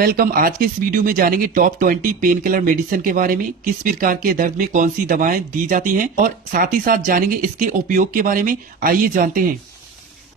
Welcome. आज के इस वीडियो में जानेंगे टॉप 20 पेन किलर मेडिसिन के बारे में, किस प्रकार के दर्द में कौन सी दवाएं दी जाती हैं और साथ ही साथ जानेंगे इसके उपयोग के बारे में। आइए जानते हैं।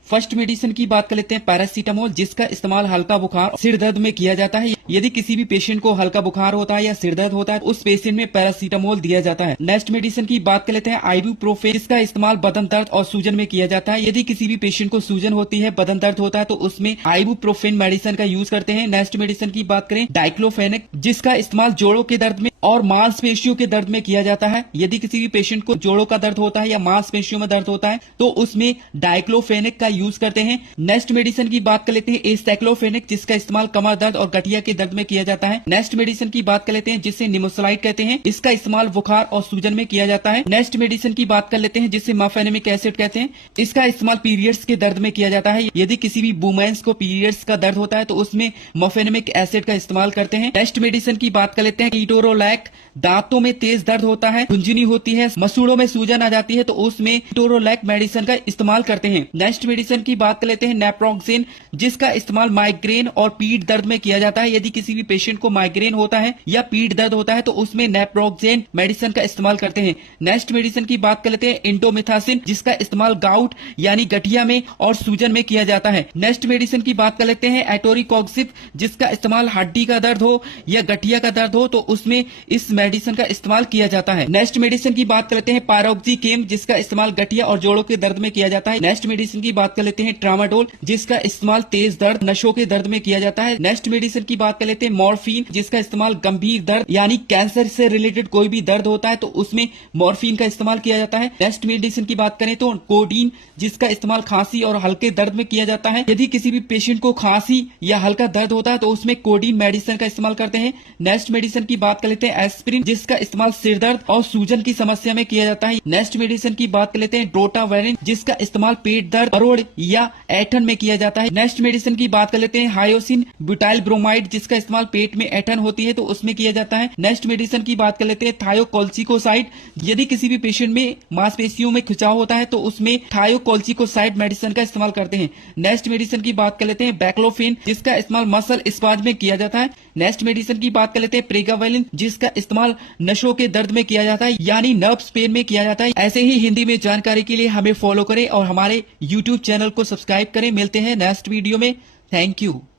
फर्स्ट मेडिसिन की बात कर लेते हैं पैरासीटामोल, जिसका इस्तेमाल हल्का बुखार और सिर दर्द में किया जाता है। यदि किसी भी पेशेंट को हल्का बुखार होता है या सिर दर्द होता है तो उस पेशेंट में पैरासीटामोल दिया जाता है। नेक्स्ट मेडिसिन की बात कर लेते हैं आइबुप्रोफेन, जिसका इस्तेमाल बदन दर्द और सूजन में किया जाता है। यदि किसी भी पेशेंट को सूजन होती है, बदन दर्द होता है तो उसमें आइबुप्रोफेन मेडिसिन का यूज करते हैं। नेक्स्ट मेडिसिन की बात करें डाइक्लोफेनेक, जिसका इस्तेमाल जोड़ों के दर्द में और मांसपेशियों के दर्द में किया जाता है। यदि किसी भी पेशेंट को जोड़ों का दर्द होता है या मांसपेशियों में दर्द होता है तो उसमें डाइक्लोफेनेक का यूज करते हैं। नेक्स्ट मेडिसिन की बात कर लेते हैं एस्टेक्लोफेनेक, जिसका इस्तेमाल कमर दर्द और गठिया के दर्द में किया जाता है। नेक्स्ट मेडिसिन की बात कर लेते हैं जिसे निमोसलाइड कहते हैं, इसका इस्तेमाल बुखार और सूजन में किया जाता है। नेक्स्ट मेडिसिन की बात कर लेते हैं जिसे मफेनेमिक एसिड कहते हैं, इसका इस्तेमाल पीरियड्स के दर्द में किया जाता है। यदि किसी भी वुमेन्स को पीरियड्स का दर्द होता है तो उसमें मफेनेमिक एसिड का इस्तेमाल करते हैं। नेक्स्ट मेडिसिन की बात कर लेते हैं कीटोरोलैक, दांतों में तेज दर्द होता है, खुंजनी होती है, मसूड़ों में सूजन आ जाती है तो उसमें कीटोरोलैक मेडिसिन का इस्तेमाल करते हैं। नेक्स्ट मेडिसिन की बात कर लेते हैं नेप्रोक्सेन, जिसका इस्तेमाल माइग्रेन और पीठ दर्द में किया जाता है। यदि किसी भी पेशेंट को माइग्रेन होता है या पीठ दर्द होता है तो उसमें नेप्रोक्सेन मेडिसिन का इस्तेमाल करते हैं। नेक्स्ट मेडिसिन की बात कर लेते हैं इंडोमिथासिन, जिसका इस्तेमाल गाउट यानी गठिया में और सूजन में किया जाता है। नेक्स्ट मेडिसिन की बात कर लेते हैं एटोरिकॉक्सिब, जिसका इस्तेमाल हड्डी का दर्द हो या गठिया का दर्द हो तो उसमें इस मेडिसिन का इस्तेमाल किया जाता है। नेक्स्ट मेडिसिन की बात कर लेते हैं पायरोक्सिकेम, जिसका इस्तेमाल गठिया और जोड़ों के दर्द में किया जाता है। नेक्स्ट मेडिसिन की बात कर लेते हैं ट्रामाडोल, जिसका इस्तेमाल तेज दर्द, नशों के दर्द में किया जाता है। नेक्स्ट मेडिसिन की बात कर लेते हैं मॉर्फिन, जिसका इस्तेमाल गंभीर दर्द यानी कैंसर से रिलेटेड कोई भी दर्द होता है तो उसमें मॉर्फिन का इस्तेमाल किया जाता है। नेक्स्ट मेडिसिन की बात करें तो कोडीन, जिसका इस्तेमाल खांसी और हल्के दर्द में किया जाता है। यदि किसी भी पेशेंट को खांसी या हल्का दर्द होता है तो उसमें कोडीन मेडिसिन का इस्तेमाल करते हैं। नेक्स्ट मेडिसिन की बात कर लेते हैं एस्पिरिन, जिसका इस्तेमाल सिर दर्द और सूजन की समस्या में किया जाता है। नेक्स्ट मेडिसिन की बात कर लेते हैं ड्रोटावेरिन, जिसका इस्तेमाल पेट दर्द, मरोड़ या ऐठन में किया जाता है। नेक्स्ट मेडिसिन की बात कर लेते हैं हायोसिन ब्यूटाइल ब्रोमाइड, जिसका इस्तेमाल पेट में ऐठन होती है तो उसमें किया जाता है। नेक्स्ट मेडिसिन की बात कर लेते हैं थायोकोल्चिकोसाइड, यदि किसी भी पेशेंट में मांसपेशियों में खिंचाव होता है तो उसमें थायोकोल्चिकोसाइड मेडिसिन का इस्तेमाल करते हैं। नेक्स्ट मेडिसिन की बात कर लेते हैं बैक्लोफेन, जिसका इस्तेमाल मसल स्पाज में किया जाता है। नेक्स्ट मेडिसिन की बात कर लेते हैं प्रेगावेलिन, जिसका इस्तेमाल नसों के दर्द में किया जाता है यानी नर्व्स पेन में किया जाता है। ऐसे ही हिंदी में जानकारी के लिए हमें फॉलो करें और हमारे YouTube चैनल को सब्सक्राइब करें। मिलते हैं नेक्स्ट वीडियो में। Thank you.